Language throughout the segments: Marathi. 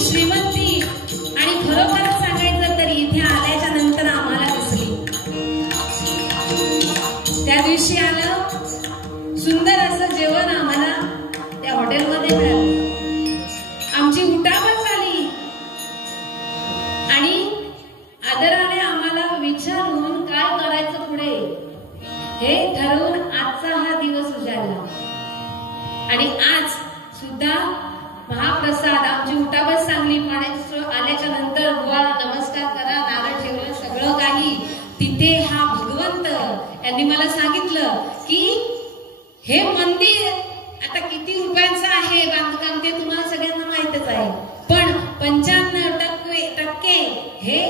श्रीमंती आणि खरोखर सांगायचं तर इथे आल्याच्या नंतर आम्हाला दिसली त्यांनी मला सांगितलं की हे मंदिर आता किती रुपयांचं आहे बांधकाम ते तुम्हाला सगळ्यांना माहितच आहे, पण 95% हे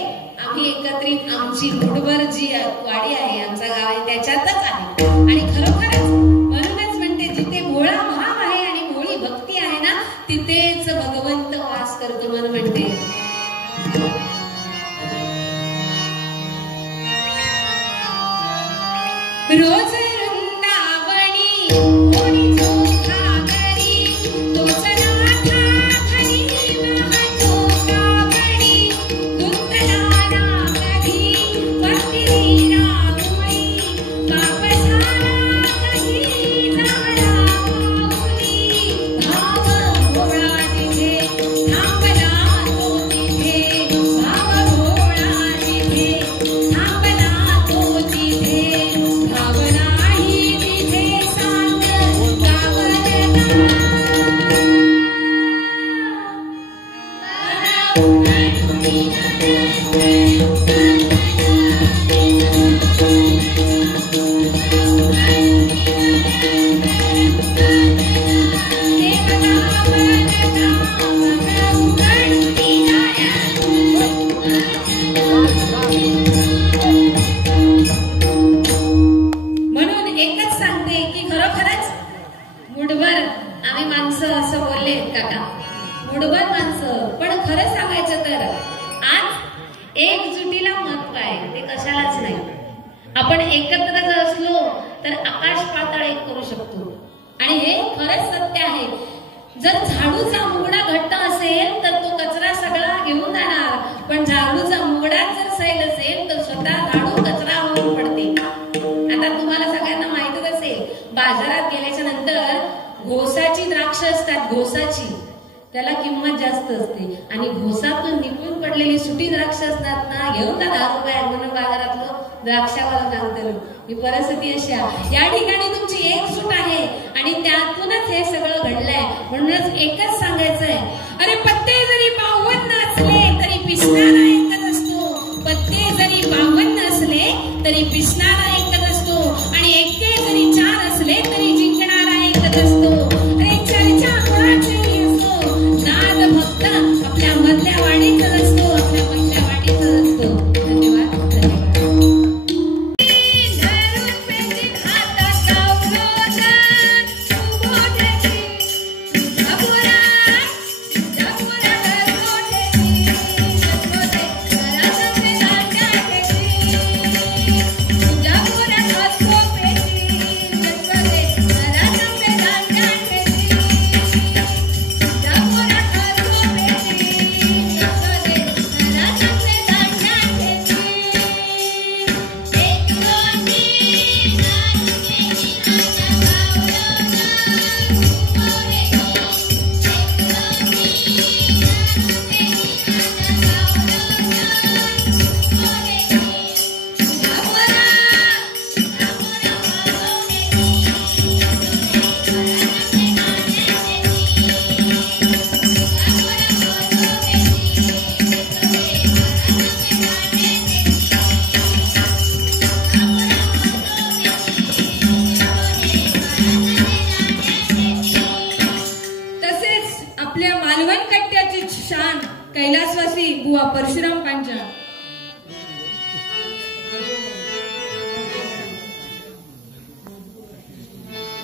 आम्ही एकत्रित आमची मुठभर जी वाडी आहे, आमचा गाव आहे त्याच्यातच आहे. आणि खरोखरच म्हणूनच म्हणते जिथे भोळा भाव आहे आणि भोळी भक्ती आहे ना तिथेच भगवंत वास करतो म्हणून म्हणते. रोज आपण एकत्र जर असलो तर आकाश पाताळ एक करू शकतो. आणि हे खरंच सत्य आहे. जर झाडूचा मुगडा घट्ट असेल तर तो कचरा सगळा घेऊन जाणार, पण झाडूचा मुगडा जर सैल असेल तर स्वतः झाडू कचरा होऊन पडते. आता तुम्हाला सगळ्यांना माहितच असेल, बाजारात गेल्याच्या नंतर घोसाची द्राक्ष असतात, घोसाची त्याला किंमत जास्त असते, आणि घोसातून निघून पडलेली सुटी द्राक्ष असतात ना, घेऊन जा 10 रुपये म्हणून बाजारातलं द्राक्षावाला सांगतो. ही परिस्थिती अशी आहे. या ठिकाणी तुमची एकजूट आहे आणि त्यातूनच हे सगळं घडलंय. म्हणूनच एकच सांगायचंय, अरे पत्ते जरी 52 असले तरी पिसणारा एकच असतो. पत्ते जरी 52 असले तरी पिसणारा एकच असतो, आणि एक्के जरी 4 असले तरी जिंकणारा एकच असतो. अरे चर्चा कोणाची असतो, नाद फक्त आपल्या मधल्या वाडीतच असतो, आपल्या मधल्या वाडीतच असतो. धन्यवाद. कैलासवासी बुवा परशुराम पांचा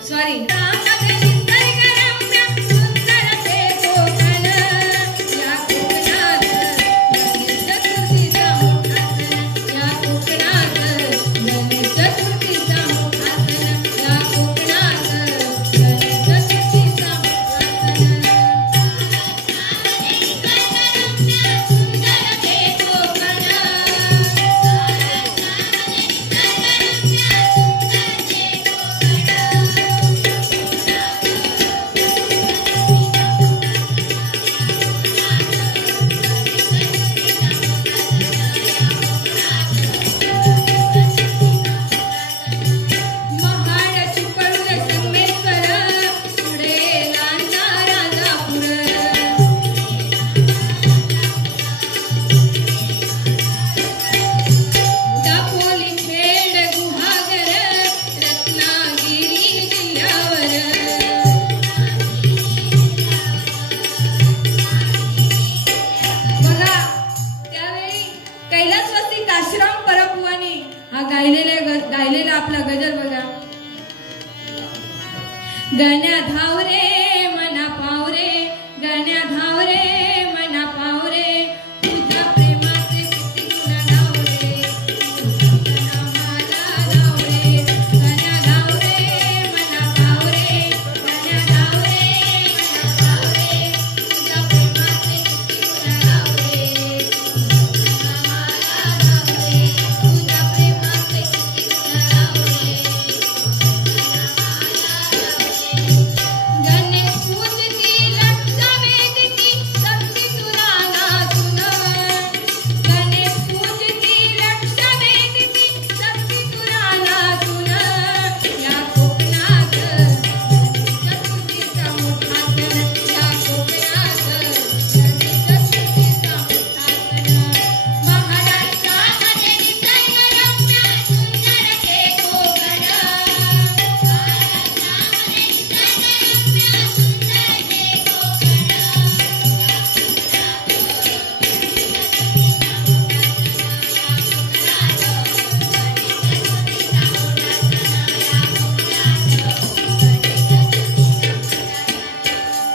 सॉरी कैलासवासी काशीराम परबुवानी हा गायलेला आपला गजल बघा. गण्या धावरे मना पावरे, गण्या धावरे मना पावरे, तुझ्या प्रेमाचे किती गुण गावरे, तुझ्या नामाला गावरे. गण्या धावरे मना पावरे, गण्या धावरे मना पावरे, तुझ्या प्रेमाचे किती गुण गावरे, तुझ्या नामाला गावरे. तुझ्या प्रेमाचे किती गुण गावरे, गणेश पूजती लक्ष वेदती शक्ती तुला नाचून, गणेश पूजती लक्ष वेदती शक्ती तुला नाचून. या कोकणात गणेश तुझीचा मोठा सण, या कोकणात गणेश तुझीचा मोठा सण. महाराष्ट्रामध्ये निसर्गरम्य सुंदर हे कोकण, महाराष्ट्रामध्ये निसर्गरम्य सुंदर हे कोकण.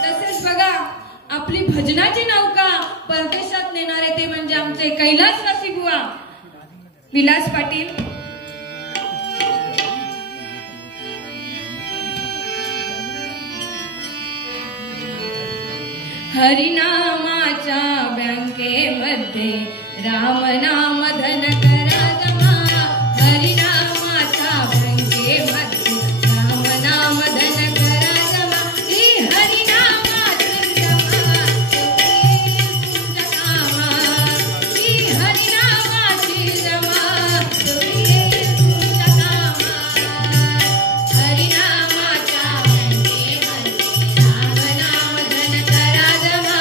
तसेच बघा आपली भजनाची नौका परदेशात नेणारे ते म्हणजे आमचे कैलासवासी बुवा विलास पाटील. हरिनामाच्या बँकेमध्ये रामनाम धन करा जमा, हरिनामाच्या बँकेमध्ये रामनाम धन करा जमा. ही हरिनामाची जमा तुझ्या कामा, ही हरिनामाची जमा तुझ्या कामा. हरिनामाच्या बँकेमध्ये रामनाम धन करा जमा,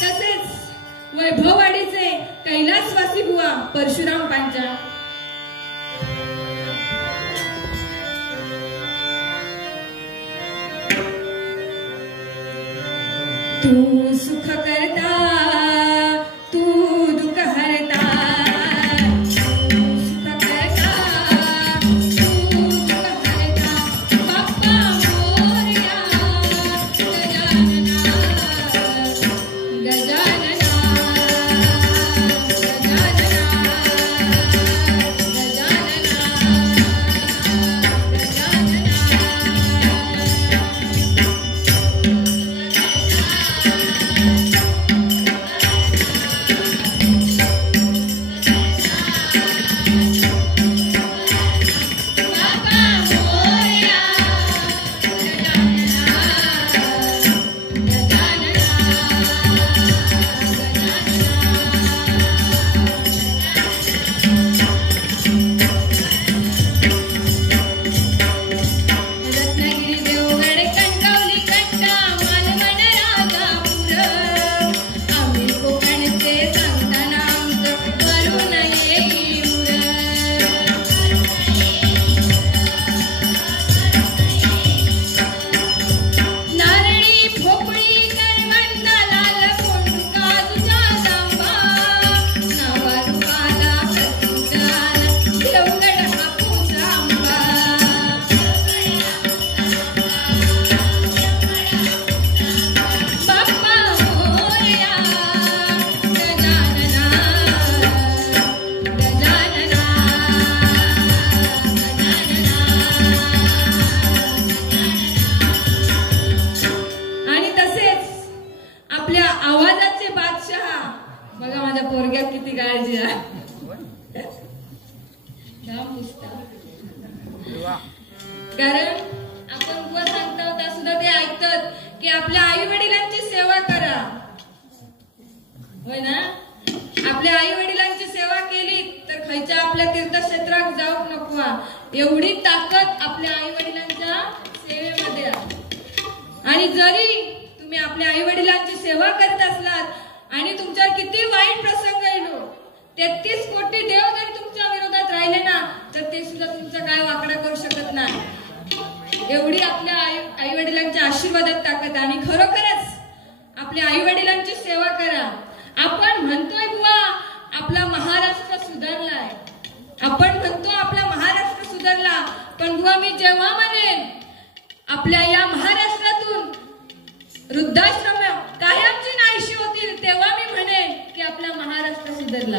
तसेच वैभववाडीचे कैलासवासी बुवा परशुराम पांचा. तू सुख करता, तू दुःख हरता, तू सुख करता, तू दुःख हरता. बाप्पा मोरया गजानना, गजानना, गजानना, कारण आपण बुवा सांगतो त्या सुद्धा ते ऐकतात की आपल्या आई वडिलांची सेवा करा, होय ना. आपल्या आई वडिलांची सेवा केली तर खयच्या आपल्या तीर्थक्षेत्रात जाऊक नको. एवढी ताकद आपल्या आई वडिलांच्या सेवेमध्ये आहे. आणि जरी तुम्ही आपल्या आई वडिलांची सेवा करत असलात आणि तुमच्यावर किती वाईट प्रसंग आपल्या आई वडिलांची सेवा करा. आपण म्हणतोय बुवा आपला महाराष्ट्र सुधारलाय, आपण म्हणतो आपला महाराष्ट्र सुधारला, पण बुवा मी जेव्हा म्हणेन आपल्या या महाराष्ट्रातून वृद्धाश्रम कायमची नाहीशी होतील तेव्हा मी म्हणेन की आपला महाराष्ट्र सुधारला.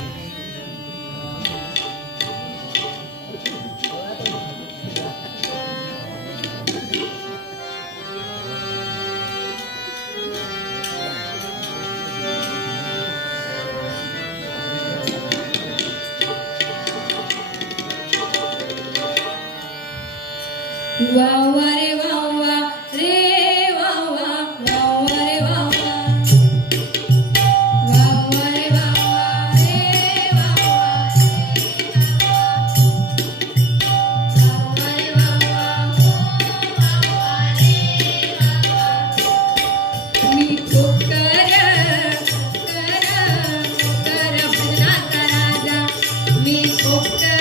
वावा रे वावा रे वावा, वावा रे वावा, वावा रे वावा रे वावा, वावा रे वावा, वावा रे वावा. मी कोकर भजनाचा राजा, मी कोकर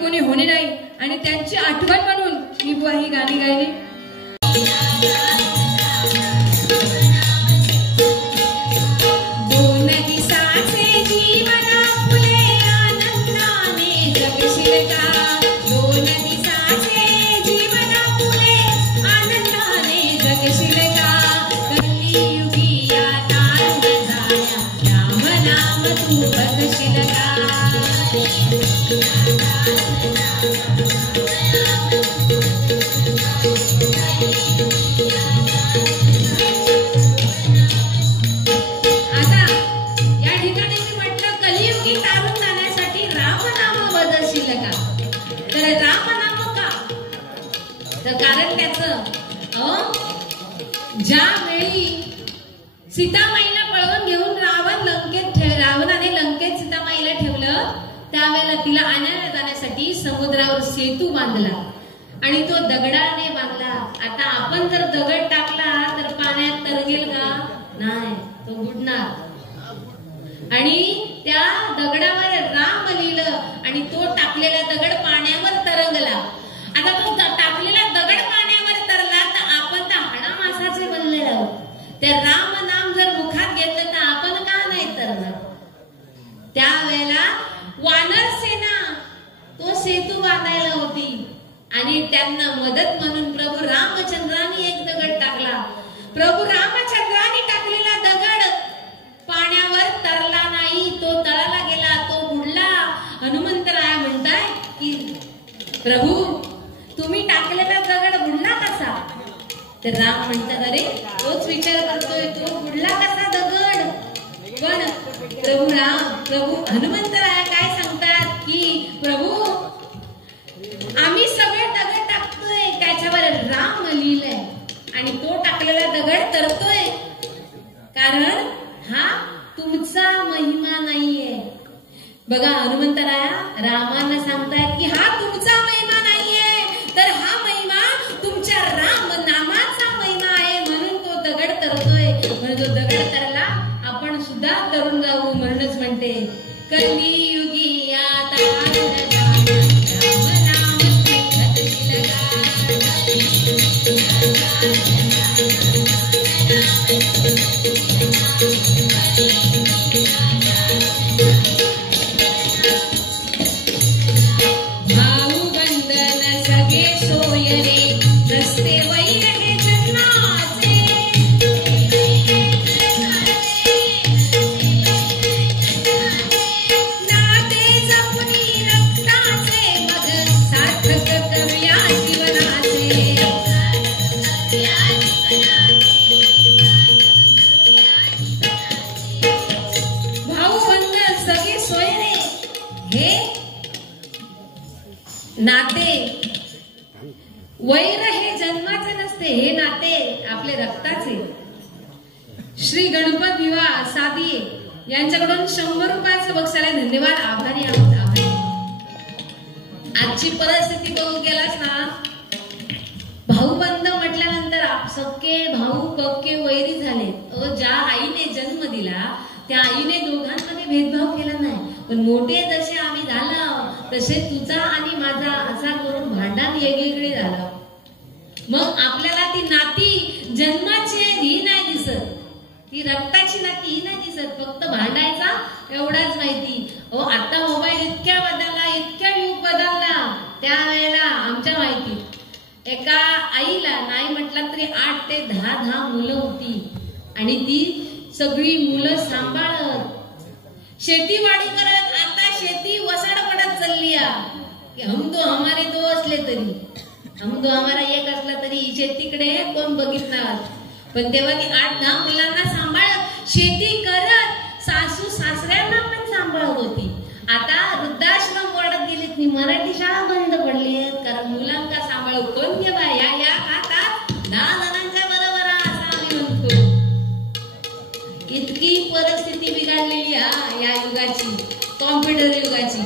कोणी होणे नाही आणि त्यांची आठवण म्हणून मी बुवा ही गाणी गायली. दोन दिवसाचे जीवन फुले आनंदाने जगशील का, दोन दिवसाचे जीवन फुले आनंदाने जगशील का, कलियुगी या तारुण्य जाण्या राम नाम तू बघशील का. आता या ठिकाणी मी म्हटलं कलियुगी तारून जाण्यासाठी रामनाम बदलशील का. तर रामनाम का, तर कारण त्याचं ज्यावेळी सीतामाईला पळवून घेऊन रावणाने लंकेत सीतामाईला ठेवलं त्यावेळेला तिला आणण्या जाण्यासाठी समुद्रावर सेतू बांधला आणि तो दगडाने बांधला. आता आपण जर दगड टाकला तर पाण्यात तरंगेल का, नाही, तो बुडणार. आणि त्या दगडावर राम लिहिलं आणि तो टाकलेला दगड पाण्यावर तरंगला. आता तो टाकलेला दगड पाण्यावर तरला तर आपण तर हाडा मासाचे बनले आहोत. ते राम नाम जर मुखात घेतलं तर आपण का नाही तरणार. त्यावेळेला वानर सेना तो सेतू बांधायला होती आणि त्यांना मदत म्हणून प्रभू रामचंद्रांनी एक दगड टाकला. प्रभू रामचंद्रांनी टाकलेला दगड पाण्यावर तरला नाही, तो तळाला गेला, तो बुडला. हनुमंतराय म्हणताय की प्रभू तुम्ही टाकलेला दगड बुडला कसा. तर राम म्हणतात अरे तोच विचार करतोय, तो बुडला कसा दगड. पण प्रभू हनुमंतराय काय सांगतात की प्रभू आम्ही सगळे दगड टाकतोय त्याच्यावर राम लिहिलंय आणि तो टाकलेला दगड तरतोय, कारण हा तुमचा महिमा नाहीये. बघा हनुमंतराया रामांना सांगतायत की हा तुमचा महिमा नाहीये, तर हा महिमा तुमच्या राम नामाचा महिमा आहे, म्हणून तो दगड तरतोय. म्हणून तो दगड तरला आपण सुद्धा तरुण जाऊ. म्हणूनच म्हणते कलियुगी आता भाऊ बंधन सगळे सोय रे, रस्ते वैर हे जन्माचे. ना हे नाते वैर हे जन्माचे नसते, हे नाते आपले रक्ताचे. श्री गणपत विवाह सादिये यांच्याकडून 100 रुपयाचं बक्षाला धन्यवाद. आभारी आहोत, आभारी. आजची परिस्थिती बघू गेलास ना, भाऊबंद म्हटल्यानंतर सख्खे भाऊ पक्के वैरी झाले. ज्या आईने जन्म दिला त्या आईने दोघांमध्ये भेदभाव केला नाही, पण मोठे जसे आम्ही झालो तसे तुझा आणि माझा असा करून भांडण वेगवेगळे झालं. मग आपल्याला ती नाती जन्माची आहे ही नाही दिसत, ती रक्ताची नाती ही नाही दिसत, फक्त भांडायचा एवढाच माहिती. आता मोबाईल इतक्या बदलला, इतक्या युग बदलला, त्यावेळेला आमच्या माहिती एका आईला नाही म्हटलं तरी 8 ते 10 मुलं होती आणि ती सगळी मुलं सांभाळत शेतीवाडी करत. आता शेती वसाड पडत चालली आहे. हम दो हमारे दो असले तरी, हम दो हमारा एक असला तरी शेतीकडे कोण बघितणार. पण तेव्हा ती 8-10 मुलांना सांभाळत शेती करत सासू सासऱ्यांना पण सांभाळत होती. आता वृद्धाश्रम वाढत गेलेत, मराठी शाळा बंद पडली आहेत, कारण मुलांना सांभाळ कोण घे बाय. या काळात 10 जणांच्या बरोबर असं आम्ही म्हणतो. इतकी परिस्थिती बिघडलेली या युगाची, कॉम्प्युटर युगाची.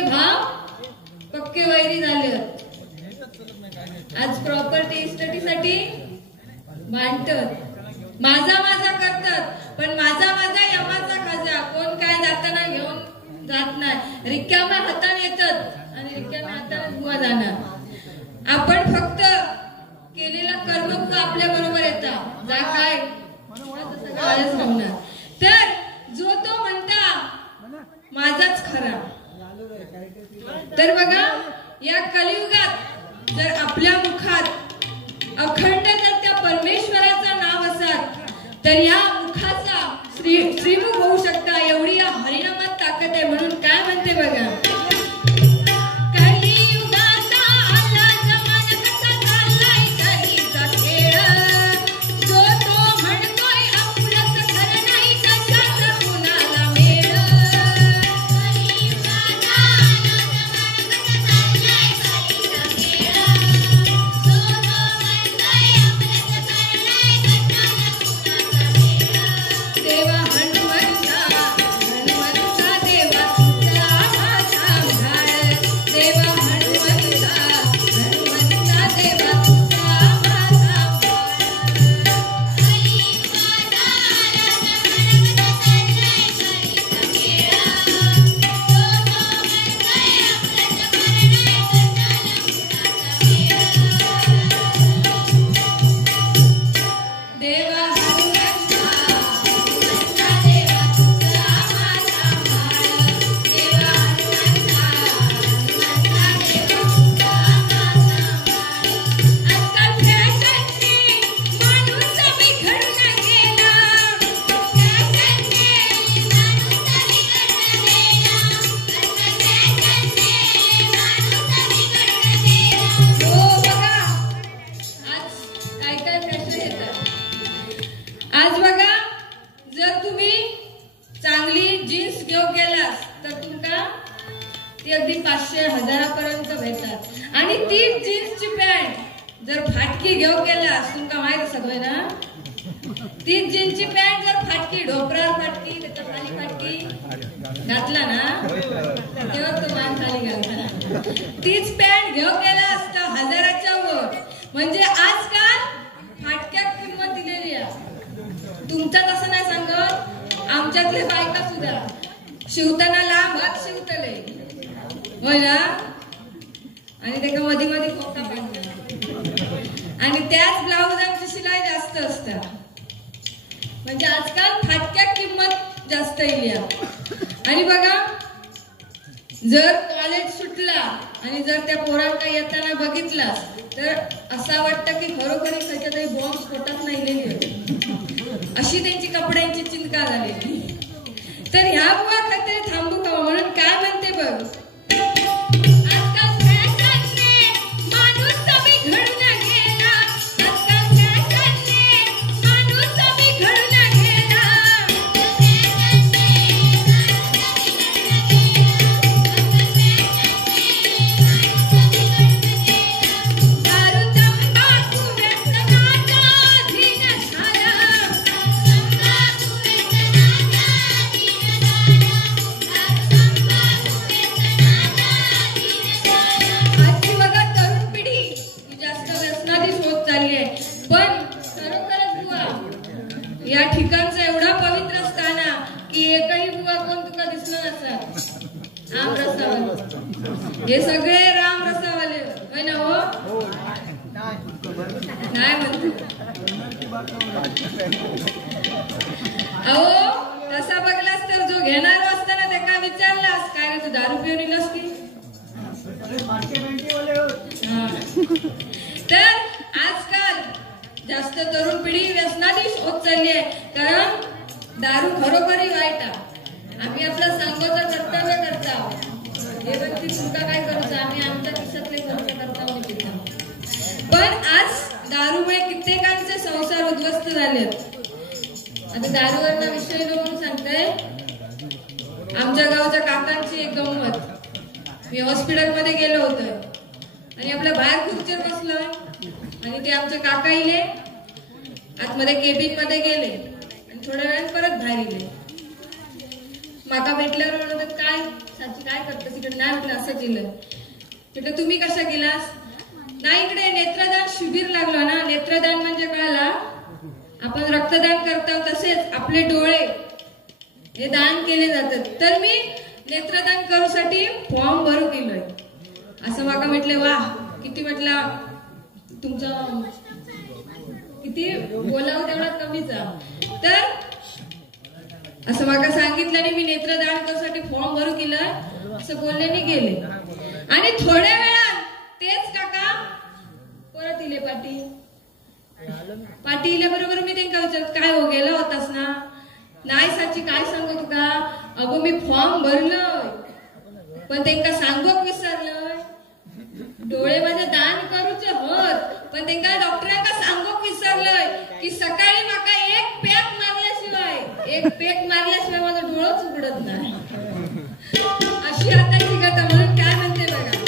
सख्खे भाव पक्के वैरी झाले. आज प्रॉपर्टी इस्टेटीसाठी भांडतात, माझा माझा करतात, पण माझा माझा यमाचा खाजा कोण काय जाताना घेऊन जात नाही. रिकाम्या हाताने येतात आणि रिकाम्या हाताने बुवा जाणार. आपण फक्त केलेला कर्म आपल्या बरोबर येतात, जा काय सगळं राहणार. तर जो तो म्हणता माझाच खरा. तर बघा, या कलियुगात जर आपल्या मुखात अखंड जर त्या परमेश्वराचं नाव असत तर या मुखाचा श्रीमुख होऊ शकता, एवढी या हरिनामात ताकद आहे. म्हणून काय म्हणते बघा, आज बघा, जर तुम्ही चांगली जीन्स घेऊन गेलास तर तुमका ती अगदी 500-1000 पर्यंत भेटतात. आणि तीच जीन्सची पॅन्ट जर फाटकी घेऊन गेलास, तुमका माहित सगळं ना, तीच जीन्सची पॅन्ट जर फाटकी, ढोपरार फाटकी, त्याच्या खाली फाटकी घातला ना, तेव्हा तो मान खाली घालता. तीच पॅन्ट घेऊन गेलास तर 1000च्या वर. म्हणजे आजकाल फाटक्या किंमत दिलेली आहे. तुमचा तसं नाही सांगत, आमच्यातले बायका सुद्धा शिवताना लांब हात शिवतले, होय ना, आणि त्याच्या मध्ये मध्ये खोका पाडतात आणि त्याच ब्लाउजांची शिलाई जास्त असतात. म्हणजे आजकाल फाटक्या किंमत जास्त येईल. आणि बघा, जर कॉलेज सुटला आणि जर त्या पोरांना येताना बघितला तर असं वाटतं की खरोखरी त्याच्या तरी बॉम्ब स्फोटत नाही, अशी त्यांची कपड्यांची चिंता झाली. तर ह्या बुवा खात्री थांबू का? म्हणून काय म्हणते बघ, आजकाल फॅशनने माणूस कमी घडून गेला, आजकाल फॅशनने माणूस कमी घडून गेला. दारू तंबाखू व्यसनाचा अधीन झाला, आजची बघा तरुण पिढी ही जास्त व्यसनाधीन होत चालली आहे. पण खरोखरच बुवा, या ठिकाणचं एवढा पवित्र स्थान की एकही बुवा कोण तुका दिसलं नसतात. राम रसावाले, हे सगळे राम रसावाले, होय ना? हो, नाही म्हणतो. अहो, तसा बघलास तर जो घेणार असताना त्याला विचारलास, काय रे तू दारू पिऊन येलास की? तर आजकाल जास्त तरुण पिढी व्यसनाधीन होत चालली आहे. कारण दारू खरोखरी वाईट आहे. आम्ही आपलं संघाचं कर्तव्य करता, हे व्यक्ती तुमका काय करूचं, आम्ही आमच्या खिशातले खर्च करता. पण आज दारूमुळे कित्येकांचे संसार उद्ध्वस्त झालेत. आता दारूवरना विषय म्हणून सांगताय, आमच्या गावच्या काकांची एक गंमत. मी हॉस्पिटलमध्ये गेलो होतो आणि आपल्या बाहेर खुर्चीवर बसलोय आणि ते आमचे काका इले आतमध्ये केबिन मध्ये गेले आणि थोड्या वेळात परत बाहेर इले. माका भेटल्यावर म्हणत, काय काय साची काय करतेस इकडे? नाही म्हटलं असं केलं. म्हटलं तुम्ही कशा गेलास? नाही इकडे नेत्रदान शिबिर लागलो ना. नेत्रदान म्हणजे कळाला, आपण रक्तदान करतो तसेच आपले डोळे हे दान केले जातात. तर मी नेत्रदान करूसाठी फॉर्म भरू केलोय. असं माका म्हटले वा किती, म्हटलं तुमचं किती बोलावं तेवढा कमीचा. तर असं माका सांगितलं आणि मी नेत्रदान करूसाठी फॉर्म भरू केलं असं बोलल्याने गेले. आणि थोड्या वेळात तेच काका परत इले पाटी इल्याबरोबर मी त्यांना विचारत काय हो गेला होतास ना? नाही साची काय सांगू तुका, अगो मी फॉर्म भरलोय पण त्यांना सांगूक विसरलोय. डोळे माझे दान करूचे होत पण त्यांना डॉक्टरांका सांगूक विसरलोय की सकाळी माका एक पेक मारल्याशिवाय माझा डोळाच उघडत नाही. अशी आता शिकत म्हणून काय म्हणते बघा.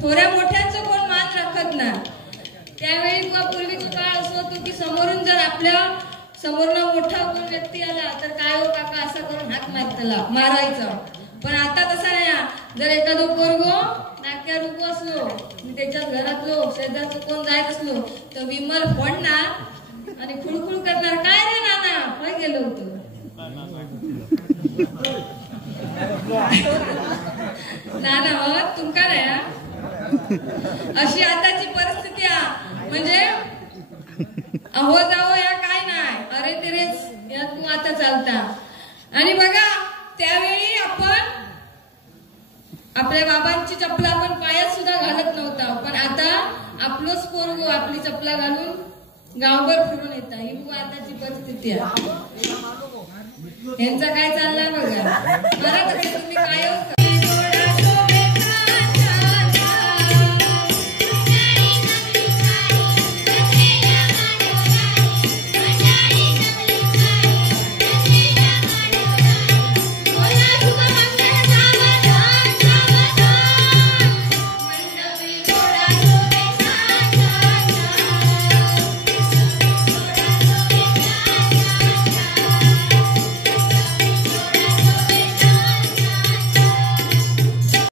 थोड्या मोठ्यांचं कोण मान राखत नाही. त्यावेळी पूर्वीचा काळ असं होतो की समोरून जर आपल्या समोरनं मोठा कोण व्यक्ती आला तर काय हो काका असं करून हात मारायचा. पण आता तसा नाही. जर एखादं पोरगो नाक्यावर उभो असलो त्याच्याच घरातलो शेजारचं कोण जायच असलो तर विमल फोडणार आणि खुळखुळ करणार, काय रे नाना काय गेलो होतो. नाना हो तुमका नाही. अशी आताची परिस्थिती आहे. म्हणजे अहो जावो या काय नाही, अरे तेरेच या तू आता चालता. आणि बघा त्यावेळी आपण आपल्या बाबांची चपला आपण पायात सुद्धा घालत नव्हता. पण आता आपलोच पोरगो आपली चपला घालून गावभर फिरून येतात. ही आताची परिस्थिती आहे. यांचा काय चाललाय बघा. मला तुम्ही काय